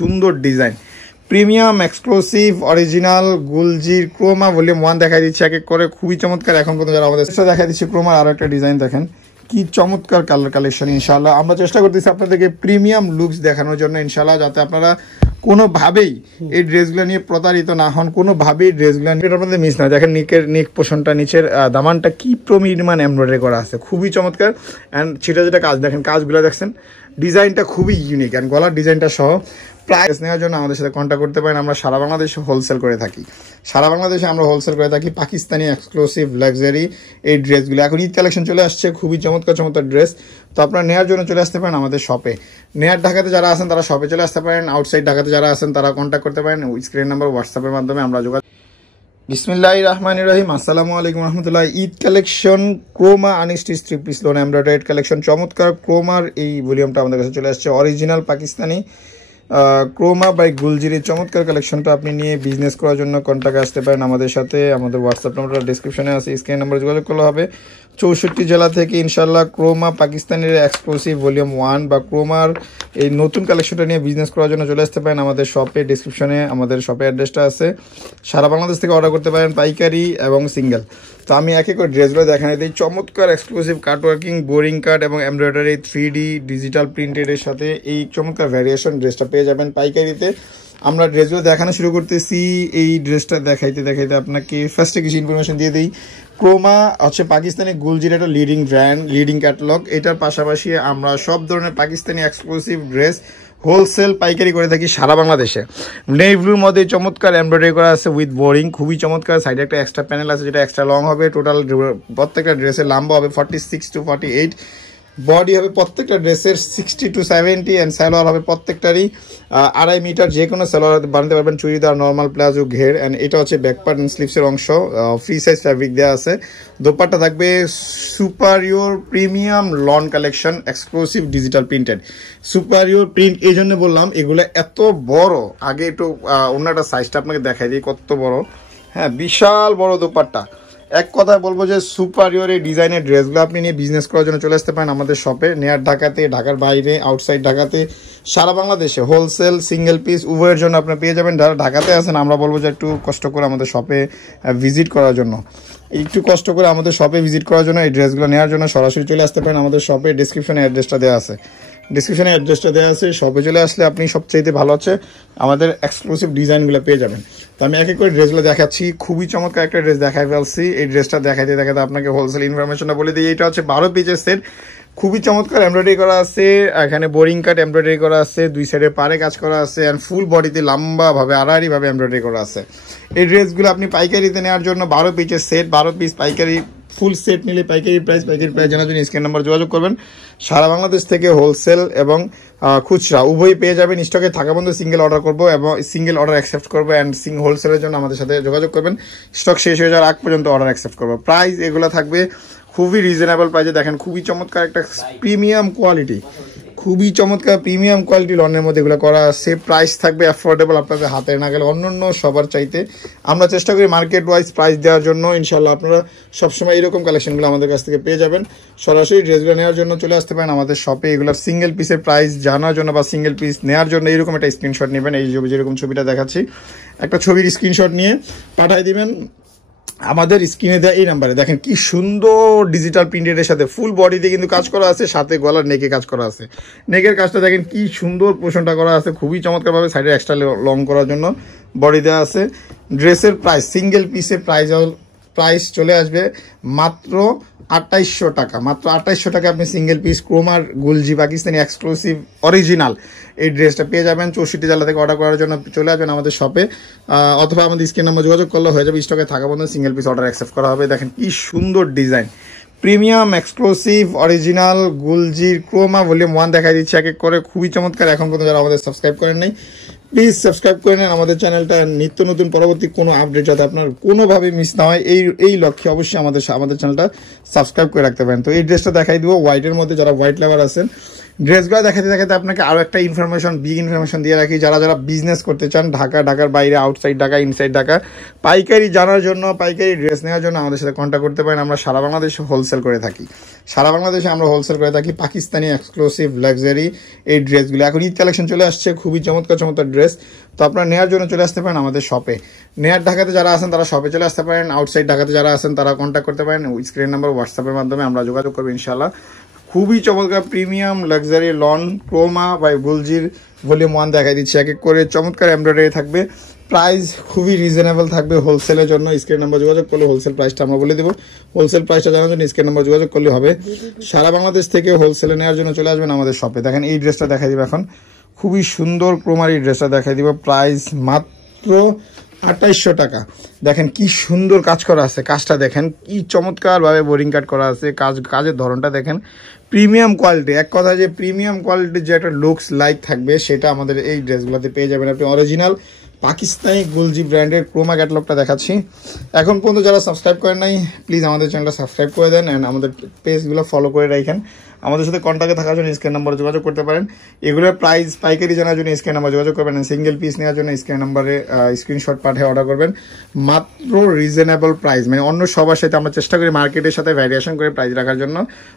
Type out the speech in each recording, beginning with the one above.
সুন্দর design premium exclusive original গুলজির Croma volume 1 দেখা দিচ্ছে এক এক করে খুবই চমৎকার। এখন পর্যন্ত যারা আমাদের দেখা দিচ্ছে ক্রোমার আরো একটা ডিজাইন দেখেন কি চমৎকার কালার কালেকশন। ইনশাআল্লাহ আমরা চেষ্টা করতেছি আপনাদেরকে প্রিমিয়াম লুকস দেখানোর জন্য ইনশাআল্লাহ, যাতে আপনারা কোনোভাবেই এই ড্রেসগুলো নিয়ে প্রতারিত না হন, কোনোভাবেই ড্রেসগুলো নিয়ে আপনাদের মিস না। দেখেন নেক পোর্শনটা নিচের দামানটা কি পরিমাণ এমব্রয়ডারি করা আছে, খুবই চমৎকার। অ্যান্ড যেটা কাজ দেখেন, কাজগুলো দেখছেন, ডিজাইনটা খুবই ইউনিক। অ্যান্ড গলার ডিজাইনটা সহ প্রাইস নেওয়ার জন্য আমাদের সাথে কন্ট্যাক্ট করতে পারেন। আমরা সারা বাংলাদেশে হোলসেল করে থাকি, সারা বাংলাদেশে আমরা হোলসেল করে থাকি পাকিস্তানি এক্সক্লুসিভ লাক্সারি এই ড্রেসগুলো। এখন ঈদ কালেকশন চলে আসছে, খুবই চমৎকার চমৎকার ড্রেস। তো আপনারা নেওয়ার জন্য চলে আসতে পারেন আমাদের শপে। নেয়ার ঢাকাতে যারা আছেন তারা শপে চলে আসতে পারেন, আউটসাইড ঢাকাতে যারা আছেন তারা কন্ট্যাক্ট করতে পারেন স্ক্রিন নাম্বার হোয়াটসঅ্যাপের মাধ্যমে আমরা যোগাযোগ। বিসমিল্লাহির রহমানির রহিম, আসসালামু আলাইকুম রহমতুল্লাহ। Eid collection Croma unstitch 3 piece lawn embroidery collection, চমৎকার ক্রোমার এই ভলিউমটা আমাদের কাছে চলে আসছে। অরিজিনাল পাকিস্তানি ক্রোমা বাই গুলজির চমৎকার কালেকশনটা আপনি নিয়ে বিজনেস করার জন্য কন্ট্যাক্ট আসতে পারেন আমাদের সাথে। আমাদের হোয়াটসঅ্যাপ নাম্বারটা ডিসক্রিপশনে আছে, স্ক্রিন নাম্বার যোগাযোগ করলে হবে। 64 জেলা থেকে ইনশাল্লাহ ক্রোমা পাকিস্তানের এক্সক্লুসিভ ভলিউম 1 বা ক্রোমার এই নতুন কালেকশনটা নিয়ে বিজনেস করার জন্য চলে আসতে পারেন আমাদের শপে। ডিসক্রিপশনে আমাদের শপের অ্যাড্রেসটা আছে। সারা বাংলাদেশ থেকে অর্ডার করতে পারেন পাইকারি এবং সিঙ্গেল। তো আমি এক এক করে ড্রেসগুলো দেখানো দিই। চমৎকার এক্সক্লুসিভ কাটওয়ার্কিং বোরিং কাট এবং এমব্রয়ডারি 3D ডিজিটাল প্রিন্টেডের সাথে এই চমৎকার ভ্যারিয়েশন ড্রেসটা পেয়ে যাবেন পাইকারিতে। আমরা ড্রেসগুলো দেখানো শুরু করতেছি। এই ড্রেসটা দেখাইতে দেখাইতে আপনাকে ফার্স্টে কিছু ইনফরমেশন দিয়ে দিই। ক্রোমা হচ্ছে পাকিস্তানি গুলজির একটা লিডিং ব্র্যান্ড, লিডিং ক্যাটালগ। এটার পাশাপাশি আমরা সব ধরনের পাকিস্তানি এক্সক্লুসিভ ড্রেস হোলসেল পাইকারি করে থাকি সারা বাংলাদেশে। নেভি ব্লুর মধ্যে চমৎকার এমব্রয়ডারি করা আছে উইথ বোরিং, খুবই চমৎকার। সাইডে একটা এক্সট্রা প্যানেল আছে যেটা এক্সট্রা লং হবে। টোটাল প্রত্যেকটা ড্রেসের লম্বা হবে 46 to 48, বডি হবে প্রত্যেকটা ড্রেসের 60 to 70, অ্যান্ড সালোয়ার হবে প্রত্যেকটারই 2.5 মিটার। যে কোনো সালোয়ার বানাতে পারবেন, চুড়িদার, নর্মাল প্লাজো, ঘের। অ্যান্ড এটা হচ্ছে ব্যাক পার্ট অ্যান্ড স্লিভসের অংশ, ফ্রি সাইজ ফ্যাব্রিক দেওয়া আছে। দোপাট্টা থাকবে superior premium loan collection exclusive digital printed. Superior print এই জন্য বললাম, এগুলো এত বড়। আগে একটু অন্যটা সাইজটা আপনাকে দেখাই দিই কত বড়। হ্যাঁ, বিশাল বড় দোপাট্টা। এক কথায় বলবো যে সুপারিয়র এই ডিজাইনের ড্রেসগুলো আপনি নিয়ে বিজনেস করার জন্য চলে আসতে পারেন আমাদের শপে। নেয়ার ঢাকাতে, ঢাকার বাইরে, আউটসাইড ঢাকাতে, সারা বাংলাদেশে হোলসেল সিঙ্গেল পিস উভয়ের জন্য আপনি পেয়ে যাবেন। যারা ঢাকাতে আছেন আমরা বলবো যে একটু কষ্ট করে আমাদের শপে ভিজিট করার জন্য, একটু কষ্ট করে আমাদের শপে ভিজিট করার জন্য এই ড্রেসগুলো নেওয়ার জন্য সরাসরি চলে আসতে পারেন আমাদের শপে। ডিসক্রিপশনে অ্যাড্রেসটা দেওয়া আছে, শপে চলে আসলে আপনি সবচেয়ে ভালো হচ্ছে আমাদের এক্সক্লুসিভ ডিজাইনগুলো পেয়ে যাবেন। তো আমি এক এক করে ড্রেসগুলো দেখাচ্ছি। খুবই চমৎকার একটা ড্রেস দেখাই ফেলছি। এই ড্রেসটা দেখাইতে দেখাতে আপনাকে হোলসেল ইনফরমেশনটা বলে দিই। এটা হচ্ছে 12 পিসের সেট, খুবই চমৎকার এমব্রয়ডারি করা আছে। এখানে বোরিং কাট এমব্রয়ডারি করা আছে, দুই সাইডে পারে কাজ করা আছে, অ্যান্ড ফুল বডিতে লম্বাভাবে আড়াআড়িভাবে এমব্রয়ডারি করা আছে। এই ড্রেসগুলো আপনি পাইকারিতে নেওয়ার জন্য 12 পিসের সেট, 12 পিস পাইকারি, ফুল সেট নিলে পাইকারি প্রাইস জানার জন্য স্ক্রিন নাম্বার যোগাযোগ করবেন। সারা বাংলাদেশ থেকে হোলসেল এবং খুচরা উভয়ই পেয়ে যাবেন। স্টকে থাকা বন্ধু সিঙ্গেল অর্ডার করবো এবং সিঙ্গেল অর্ডার অ্যাকসেপ্ট করবো, অ্যান্ড হোলসেলের জন্য আমাদের সাথে যোগাযোগ করবেন। স্টক শেষ হয়ে যাওয়ার আগ পর্যন্ত অর্ডার অ্যাকসেপ্ট করবো। প্রাইস এগুলো থাকবে খুবই রিজনেবল প্রাইসে। দেখেন খুবই চমৎকার একটা প্রিমিয়াম কোয়ালিটি, খুবই চমৎকার প্রিমিয়াম কোয়ালিটি লনের মধ্যে এগুলো করা আছে। প্রাইস থাকবে অ্যাফোর্ডেবল, আপনাদের হাতে না গেলে অন্য সবার চাইতে আমরা চেষ্টা করি মার্কেট ওয়াইজ প্রাইস দেওয়ার জন্য। ইনশাল্লাহ আপনারা সবসময় এরকম কালেকশনগুলো আমাদের কাছ থেকে পেয়ে যাবেন। সরাসরি ড্রেসগুলো নেওয়ার জন্য চলে আসতে পারেন আমাদের শপে। এগুলোর সিঙ্গেল পিসের প্রাইস জানার জন্য বা সিঙ্গেল পিস নেওয়ার জন্য এরকম একটা স্ক্রিনশট নেবেন। এই যেরকম ছবিটা দেখাচ্ছি, একটা ছবির স্ক্রিনশট নিয়ে পাঠিয়ে দিবেন আমাদের স্ক্রিনে দেওয়া এই নাম্বারে। দেখেন কি সুন্দর ডিজিটাল প্রিন্টের সাথে ফুল বডিতে কিন্তু কাজ করা আছে, সাথে গলার নেকে কাজ করা আছে। নেকের কাজটা দেখেন কি সুন্দর পোষণটা করা আছে, খুবই চমৎকারভাবে। সাইডে এক্সট্রা লং করার জন্য বডি দেওয়া আছে। ড্রেসের প্রাইস সিঙ্গেল পিসের প্রাইস চলে আসবে মাত্র 2800 টাকা। মাত্র 2800 টাকা আপনি সিঙ্গেল পিস ক্রোমার গুলজি পাকিস্তানি এক্সক্লুসিভ অরিজিনাল এই ড্রেসটা পেয়ে যাবেন। 64 জেলা থেকে অর্ডার করার জন্য চলে আসবেন আমাদের শপে, অথবা আমাদের স্ক্রিন নাম্বার যোগাযোগ করলে হয়ে যাবে। স্টকে থাকা বন্ধু সিঙ্গেল পিস অর্ডার অ্যাকসেপ্ট করা হবে। দেখেন কি সুন্দর ডিজাইন, প্রিমিয়াম এক্সক্লুসিভ অরিজিনাল গুলজির ক্রোমা ভলিউম 1 দেখা দিচ্ছে এক এক করে, খুবই চমৎকার। এখন পর্যন্ত যারা আমাদের সাবস্ক্রাইব করেন নাই প্লিজ সাবস্ক্রাইব করে নেন আমাদের চ্যানেলটা, নিত্য নতুন পরবর্তী কোনো আপডেট যাতে আপনার কোনোভাবে মিস না হয়, এই লক্ষ্যে অবশ্যই আমাদের চ্যানেলটা সাবস্ক্রাইব করে রাখতে পারেন। তো এই ড্রেসটা দেখাই দিব হোয়াইটের মধ্যে, যারা হোয়াইট লাভার আছেন। ড্রেসগুলো দেখাতে দেখাতে আপনাকে আরও একটা বিগ ইনফরমেশন দিয়ে রাখি, যারা বিজনেস করতে চান ঢাকার বাইরে, আউটসাইড ঢাকা, ইনসাইড ঢাকা, পাইকারি জানার জন্য, পাইকারি ড্রেস নেওয়ার জন্য আমাদের সাথে কন্ট্যাক্ট করতে পারেন। আমরা সারা বাংলাদেশে হোলসেল করে থাকি, পাকিস্তানি এক্সক্লুসিভ লাক্সারি এই ড্রেসগুলো। এখন ঈদ কালেকশন চলে আসছে, খুবই চমৎকার ড্রেস। তো আপনারা নেওয়ার জন্য চলে আসতে পারেন আমাদের শপে। ঢাকাতে যারা আছেন তারা শপে চলে আসতে পারেন, আউটসাইড ঢাকাতে যারা আছেন তারা কন্ট্যাক্ট করতে পারেন স্ক্রিন নাম্বার, হোয়াটসঅ্যাপের মাধ্যমে আমরা যোগাযোগ করবো ইনশাল্লাহ। খুবই চমৎকার premium luxury lawn Croma by গুলজির ভলিউম 1 দেখাই দিচ্ছি এক এক করে। চমৎকার এমব্রয়ডারি থাকবে, প্রাইস খুবই রিজনেবল থাকবে হোলসেলের জন্য। স্ক্রিন নাম্বার যোগাযোগ করলে হোলসেল প্রাইসটা আমরা বলে দেবো। হোলসেল প্রাইসটা জানার জন্য স্ক্রিন নাম্বার যোগাযোগ করলে হবে। সারা বাংলাদেশ থেকে হোলসেলে নেওয়ার জন্য চলে আসবেন আমাদের শপে। দেখেন এই ড্রেসটা দেখাই দিব এখন, খুবই সুন্দর ক্রোমার এই ড্রেসটা দেখাই দিব। প্রাইস মাত্র 2800 টাকা। দেখেন কি সুন্দর কাজ করা আছে, কাজটা দেখেন কি চমৎকারভাবে বোরিং কাট করা আছে, কাজের ধরনটা দেখেন, প্রিমিয়াম কোয়ালিটি। এক কথা যে প্রিমিয়াম কোয়ালিটির যে একটা লুকস লাইক থাকবে সেটা আমাদের এই ড্রেসগুলোতে পেয়ে যাবেন আপনি। অরিজিনাল পাকিস্তানি গুলজি ব্র্যান্ডের ক্রোমা ক্যাটালগটা দেখাচ্ছি। এখন পর্যন্ত যারা সাবস্ক্রাইব করেন নাই প্লিজ আমাদের চ্যানেলটা সাবস্ক্রাইব করে দেন অ্যান্ড আমাদের পেজগুলো ফলো করে রাখেন। আমাদের সাথে কন্ট্যাক্টে থাকার জন্য স্ক্রিন নাম্বারে যোগাযোগ করতে পারেন। এগুলোর প্রাইস পাইকারি জানার জন্য স্ক্রিন নাম্বার যোগাযোগ করবেন, সিঙ্গেল পিস নেওয়ার জন্য স্ক্রিন নাম্বারে স্ক্রিনশট পাঠিয়ে অর্ডার করবেন। মাত্র রিজনেবল প্রাইস, মানে অন্য সবার সাথে আমরা চেষ্টা করি মার্কেটের সাথে ভ্যারিয়েশন করে প্রাইস রাখার জন্য।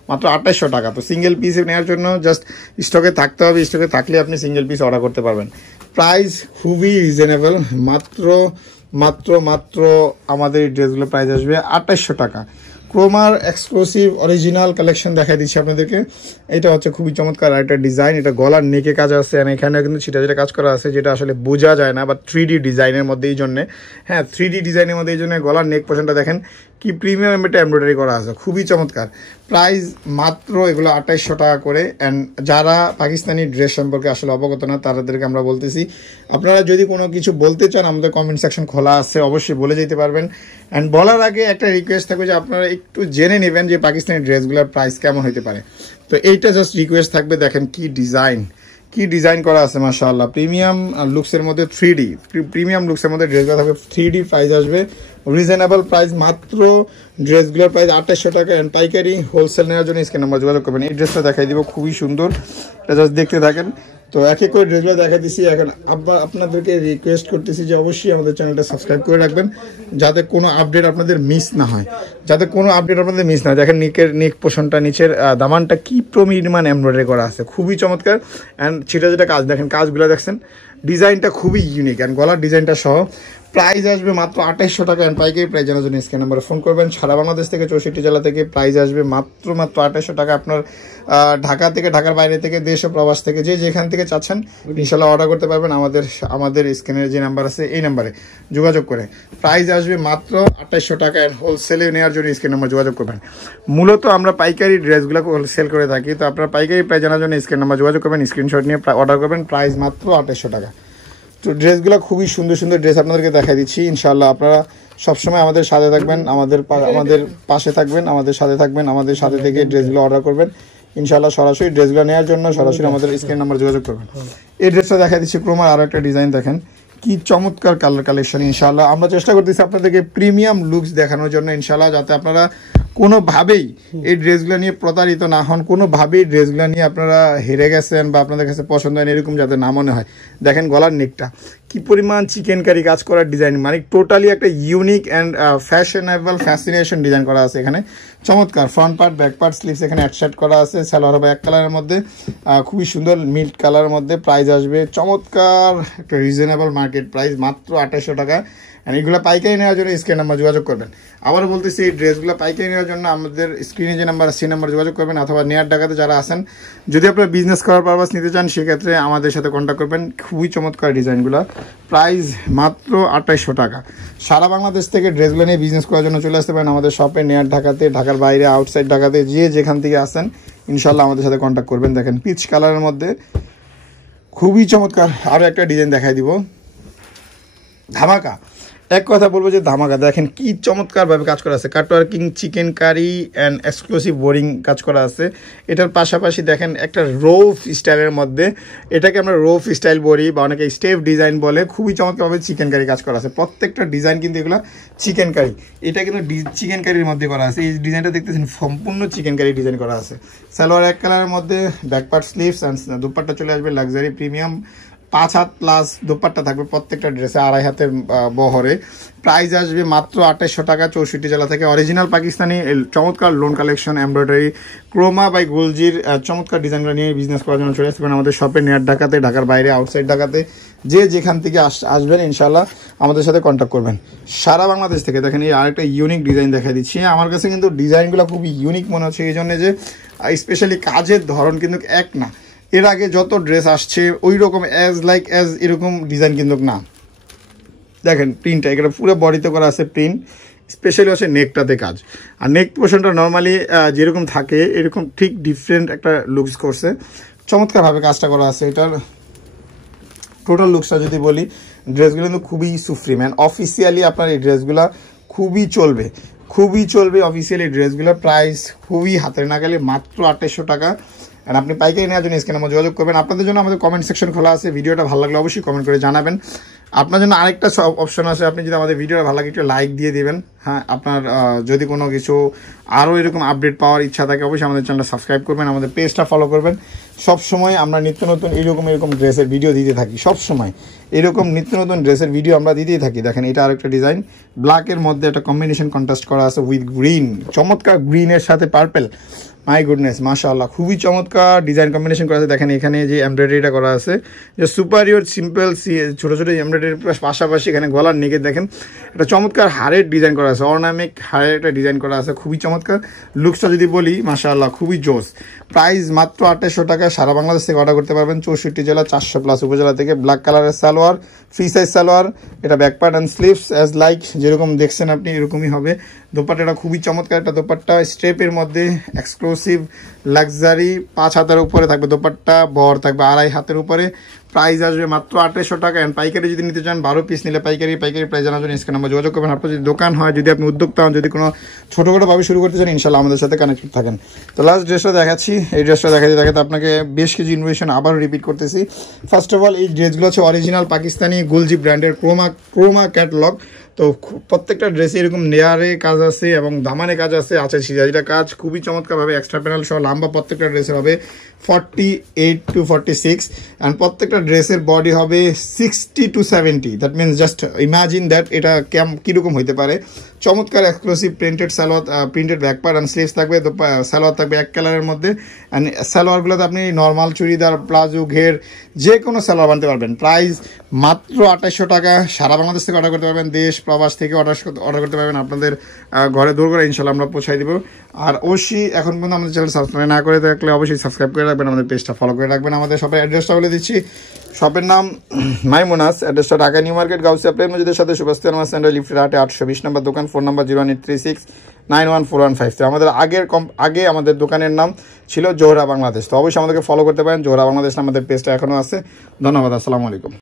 মাত্র 2800 টাকা। তো সিঙ্গেল পিস নেওয়ার জন্য জাস্ট স্টকে থাকতে হবে, স্টকে থাকলে আপনি সিঙ্গেল পিস অর্ডার করতে পারবেন। প্রাইস খুবই রিজনেবল, মাত্র মাত্র মাত্র আমাদের এই ড্রেসগুলো প্রাইস আসবে 2800 টাকা। ক্রোমার এক্সক্লুসিভ অরিজিনাল কালেকশন দেখাই দিচ্ছি আপনাদেরকে। এটা হচ্ছে খুবই চমৎকার একটা ডিজাইন, এটা গলার নেকে কাজ আছে, এখানে কিন্তু ছিটা কাজ করা আছে যেটা আসলে বোঝা যায় না, বা 3D ডিজাইনের মধ্যে এই জন্যে, হ্যাঁ 3D ডিজাইনের মধ্যে এই জন্য গলার নেক পোর্শনটা দেখেন কি প্রিমিয়াম একটা এমব্রয়ডারি করা আছে, খুবই চমৎকার। প্রাইস মাত্র এগুলো 2800 টাকা করে। অ্যান্ড যারা পাকিস্তানি ড্রেস সম্পর্কে আসলে অবগত না তাদেরকে আমরা বলতেছি, আপনারা যদি কোনো কিছু বলতে চান আমাদের কমেন্ট সেকশন খোলা আছে, অবশ্যই বলে যেতে পারবেন। অ্যান্ড বলার আগে একটা রিকোয়েস্ট থাকবে যে আপনারা একটু জেনে নেবেন যে পাকিস্তানি ড্রেসগুলোর প্রাইস কেমন হতে পারে। তো এইটা জাস্ট রিকোয়েস্ট থাকবে। দেখেন কি ডিজাইন করা আছে মাশাআল্লাহ। প্রিমিয়াম লুকসের মধ্যে 3D প্রিমিয়াম লুকসের মধ্যে ড্রেসগুলো থাকবে, 3D প্রাইস আসবে, রিজনেবল প্রাইস। মাত্র ড্রেসগুলোর প্রাইস 2800 টাকা। অ্যান্ড পাইকারি হোলসেল নেওয়ার জন্য স্ক্রিন নাম্বার যোগাযোগ করবেন। এই ড্রেসটা দেখাই দিব, খুবই সুন্দর, এটা জাস্ট দেখতে থাকেন। তো এক এক করে ড্রেসগুলো দেখাই দিচ্ছি। এখন আপনাদেরকে রিকোয়েস্ট করতেছি যে অবশ্যই আমাদের চ্যানেলটা সাবস্ক্রাইব করে রাখবেন যাতে কোনো আপডেট আপনাদের মিস না হয়, দেখেন নেক পোর্শনটা, নিচের দামানটা কি পরিমাণ এমব্রয়ডারি করা আছে, খুবই চমৎকার। অ্যান্ড যেটা কাজ দেখেন, কাজগুলো দেখছেন, ডিজাইনটা খুবই ইউনিক। অ্যান্ড গলার ডিজাইনটা সহ প্রাইস আসবে মাত্র 2800 টাকা। অ্যান্ড পাইকারি প্রাইস জানার জন্য স্ক্রিন নাম্বারে ফোন করবেন। সারা বাংলাদেশ থেকে 64 জেলা থেকে প্রাইস আসবে মাত্র 2800 টাকা। আপনার ঢাকা থেকে, ঢাকার বাইরে থেকে, দেশ ও প্রবাস থেকে যেখান থেকে চাচ্ছেন ইনশাল্লাহ অর্ডার করতে পারবেন আমাদের স্ক্রিনের যে নাম্বার আছে এই নাম্বারে যোগাযোগ করে। প্রাইস আসবে মাত্র 2800 টাকা। অ্যান্ড হোলসেলে নেওয়ার জন্য স্ক্রিন নাম্বার যোগাযোগ করবেন। মূলত আমরা পাইকারি ড্রেসগুলো হোলসেল করে থাকি, তো আপনারা পাইকারি প্রাইস জানার জন্য স্ক্রিন নাম্বার যোগাযোগ করবেন, স্ক্রিনশট নিয়ে অর্ডার করবেন। প্রাইস মাত্র 2800 টাকা। তো ড্রেসগুলো খুবই সুন্দর সুন্দর ড্রেস আপনাদেরকে দেখাই দিচ্ছি। ইনশাআল্লাহ আপনারা সবসময় আমাদের সাথে থাকবেন, আমাদের পাশে থাকবেন, আমাদের সাথে থাকবেন, আমাদের সাথে থেকে ড্রেসগুলো অর্ডার করবেন। ইনশাআল্লাহ সরাসরি ড্রেসগুলো নেওয়ার জন্য সরাসরি আমাদের স্ক্রিন নাম্বার যোগাযোগ করবেন। এই ড্রেসটা দেখাই দিচ্ছি ক্রোমার আরও একটা ডিজাইন, দেখেন কি চমৎকার কালার কালেকশন। ইনশাআল্লাহ আমরা চেষ্টা করতেছি আপনাদেরকে প্রিমিয়াম লুকস দেখানোর জন্য ইনশাআল্লাহ, যাতে আপনারা কোনোভাবেই এই ড্রেসগুলো নিয়ে প্রতারিত না হন, কোনোভাবেই ড্রেসগুলো নিয়ে আপনারা হেরে গেছেন বা আপনাদের কাছে পছন্দ হয় এরকম যাতে না মনে হয়। দেখেন গলার নেকটা কি পরিমাণ চিকেন কারি কাজ করার ডিজাইন, মানে টোটালি একটা unique and fashionable fascination design করা আছে এখানে। চমৎকার front part, back part, sleeves এখানে অ্যাডশার্ট করা আছে। সালোয়ার হবে এক কালারের মধ্যে, খুবই সুন্দর মিল্ট কালারের মধ্যে। প্রাইস আসবে চমৎকার একটা রিজনেবল মার্কেট প্রাইস, মাত্র 2800 টাকা। এগুলো পাইকারি নেওয়ার জন্য স্ক্রিন নাম্বার যোগাযোগ করবেন। আবারও বলতেছি, এই ড্রেসগুলো পাইকারি নেওয়ার জন্য আমাদের স্ক্রিনে যে নাম্বার সেই নাম্বার যোগাযোগ করবেন, অথবা ঢাকাতে যারা আছেন যদি আপনারা বিজনেস করার পারপাস নিতে চান সেক্ষেত্রে আমাদের সাথে কন্ট্যাক্ট করবেন। খুবই চমৎকার ডিজাইনগুলো, প্রাইস মাত্র 2800 টাকা। সারা বাংলাদেশ থেকে ড্রেসগুলো নিয়ে বিজনেস করার জন্য চলে আসতে পারেন আমাদের শপে, ঢাকাতে, ঢাকার বাইরে, আউটসাইড ঢাকাতে, যেখান থেকে আসেন ইনশাল্লাহ আমাদের সাথে কন্ট্যাক্ট করবেন। দেখেন পিচ কালারের মধ্যে খুবই চমৎকার আরও একটা ডিজাইন দেখাই দিব, ধামাকা। এক কথা বলবো যে ধামাকা, দেখেন কি চমৎকারভাবে কাজ করা আছে, cutworking, chicken curry and exclusive boring কাজ করা আছে। এটার পাশাপাশি দেখেন একটা রোফ স্টাইলের মধ্যে, এটাকে আমরা রোফ স্টাইল বলি বা অনেকে স্টেপ ডিজাইন বলে, খুবই চমৎকারভাবে চিকেন কারি কাজ করা আছে। প্রত্যেকটা ডিজাইন কিন্তু এগুলো চিকেন কারি, এটা কিন্তু চিকেন কারির মধ্যে করা আছে। এই ডিজাইনটা দেখতেছেন সম্পূর্ণ চিকেন কারি ডিজাইন করা আছে। সালোয়ার এক কালারের মধ্যে, ব্যাকপার্ট স্লিভস অ্যান্ড দুপাট্টা চলে আসবে luxury premium 5 had plus dupatta থাকবে প্রত্যেকটা ড্রেসে 2.5 হাতের বহরে। প্রাইস আসবে মাত্র 2800 টাকা 64 জেলা থেকে। অরিজিনাল পাকিস্তানি চমৎকার lawn collection, embroidery, Croma by গুলজির চমৎকার ডিজাইনগুলো নিয়ে বিজনেস করার জন্য চলে আসবেন আমাদের শপে নিয়ার ঢাকাতে, ঢাকার বাইরে আউটসাইড ঢাকাতে, যে যেখান থেকে আসবেন ইনশাল্লাহ আমাদের সাথে কন্ট্যাক্ট করবেন সারা বাংলাদেশ থেকে। দেখেন এই আরেকটা ইউনিক ডিজাইন দেখা দিচ্ছি, আমার কাছে কিন্তু ডিজাইনগুলো খুবই ইউনিক মনে হচ্ছে, এই জন্য যে স্পেশালি কাজের ধরন কিন্তু এক না, এর আগে যত ড্রেস আসছে ওই রকম অ্যাজ এরকম ডিজাইন কিন্তু না। দেখেন প্রিন্টটা এখানে পুরো বডিতে করা আছে প্রিন্ট, স্পেশালি হচ্ছে নেকটাতে কাজ। আর নেক পোর্শনটা নর্মালি যেরকম থাকে এরকম ঠিক ডিফারেন্ট একটা লুকস করছে, চমৎকারভাবে কাজটা করা আছে। এটার টোটাল লুকসটা যদি বলি, ড্রেসগুলো কিন্তু খুবই সুপ্রিম অ্যান্ড অফিসিয়ালি আপনার এই ড্রেসগুলো খুবই চলবে অফিসিয়ালি ড্রেসগুলোর প্রাইস খুবই হাতের নাগালে, মাত্র 2800 টাকা। আর আপনি পাইকারি নেওয়ার জন্য স্ক্রিনে আমার যোগাযোগ করবেন। আপনাদের জন্য আমাদের কমেন্ট সেকশন খোলা আছে, ভিডিওটা ভালো লাগলে অবশ্যই কমেন্ট করে জানাবেন। আপনার জন্য আরেকটা অপশন আছে, আপনি যদি আমাদের ভিডিওটা ভালো লাগে একটু লাইক দিয়ে দিবেন। হ্যাঁ, আপনার যদি কোনো কিছু আরও এরকম আপডেট পাওয়ার ইচ্ছা থাকে অবশ্যই আমাদের চ্যানেলটা সাবস্ক্রাইব করবেন, আমাদের পেজটা ফলো করবেন। সবসময় আমরা নিত্য নতুন এরকম ড্রেসের ভিডিও দিতে থাকি, সবসময় এরকম নিত্য নতুন ড্রেসের ভিডিও আমরা দিতেই থাকি। দেখেন এটা আরেকটা ডিজাইন, ব্ল্যাকের মধ্যে একটা কম্বিনেশন কন্ট্রাস্ট করা আছে উইথ গ্রিন, চমৎকার গ্রিনের সাথে পার্পেল, মাই গুডনেস মাশাআল্লাহ, খুবই চমৎকার ডিজাইন কম্বিনেশন করা আছে। দেখেন এখানে যে এমব্রয়ডারিটা করা আছে, যে সুপারিয়র সিম্পল ছোটো ছোটো এমব্রয়ডারির পাশাপাশি এখানে গলার নেকে দেখেন একটা চমৎকার হারের ডিজাইন করা আছে, অর্নামেক হারের একটা ডিজাইন করা আছে, খুবই চমৎকার। লুকসটা যদি বলি মাশাআল্লাহ খুবই জোস। প্রাইস মাত্র 2800 টাকা, সারা বাংলাদেশ থেকে অর্ডার করতে পারবেন 64 জেলা 400+ উপজেলা থেকে। ব্ল্যাক কালারের সালোয়ার, ফ্রি সাইজ সালোয়ার, এটা back part and sleeves as like যেরকম দেখছেন আপনি এরকমই হবে। দোপাট্টাটা খুবই চমৎকার একটা দোপাট্টা, স্টেপের মধ্যে এক্সক্লুসিভ লাক্সারি, 5 হাতের উপরে থাকবে দোপাট্টা, বহর থাকবে 2.5 হাতের উপরে। প্রাইস আসবে মাত্র 2800 টাকা। অ্যান্ড পাইকারি যদি নিতে চান 12 পিস নিলে পাইকারি প্রাইস জানার জন্য স্ক্রিনে নাম্বার যোগাযোগ করবেন। আপনার যদি দোকান হয়, যদি আপনি উদ্যোক্তা হন, যদি কোনো ছোটোখাটোভাবে শুরু করতে চান ইনশাল্লাহ আমাদের সাথে কানেক্টেড থাকেন। তো লাস্ট ড্রেসটা দেখাচ্ছি, এই ড্রেসটা দেখাতে আপনাকে বেশ কিছু ইনফরমেশন আবার রিপিট করতেছি। ফার্স্ট অফ অল এই ড্রেসগুলো হচ্ছে অরিজিনাল পাকিস্তানি গুলজি ব্র্যান্ডের ক্রোমা ক্যাটালগ। তো প্রত্যেকটা ড্রেসে এরকম নেয়ারে কাজ আছে এবং দামানে কাজ আছে, সিজারিটা কাজ খুবই চমৎকারভাবে, এক্সট্রা প্যানেল সহ লম্বা প্রত্যেকটা ড্রেসের হবে 48 to 46 অ্যান্ড প্রত্যেকটা ড্রেসের বডি হবে 60 to 70। That means just imagine that এটা কীরকম হইতে পারে। চমৎকার exclusive printed salwar, printed back part and sleeves থাকবে, সালোয়ার থাকবে এক কালারের মধ্যে। অ্যান্ড সালোয়ারগুলোতে আপনি নর্মাল চুড়িদার, প্লাজো, ঘের যে কোনো সালোয়ার বানতে পারবেন। প্রাইস মাত্র 2800 টাকা, সারা বাংলাদেশ থেকে অর্ডার করতে পারবেন, দেশ প্রবাস থেকে অর্ডার করতে পারবেন, আপনাদের ঘরে দূর করে ইনশাল্লাহ আমরা পৌঁছাই দেবো। আর অবশ্যই এখন পর্যন্ত আমাদের চ্যানেল সাবস্ক্রাইব না করে থাকলে অবশ্যই সাবস্ক্রাইব করে রাখবেন, আমাদের পেজটা ফলো করে রাখবেন। আমাদের শপের অ্যাড্রেসটা বলে দিচ্ছি, শপের নাম মাইমুনাস, অ্যাড্রেসটা ঢাকা নিউ মার্কেট গাউসিয়া প্লেন মসজিদের সাথে সুভাষচন্দ্র সেন্টার লিফটের 820 নম্বর দোকান, ফোন নাম্বার 01836914153। আমাদের আগে আমাদের দোকানের নাম ছিল জোহরা বাংলাদেশ। তো অবশ্যই আমাদেরকে ফলো করতে পারেন, জোহরা বাংলাদেশ আমাদের পেজটা এখনও আছে। ধন্যবাদ, আসসালামু আলাইকুম।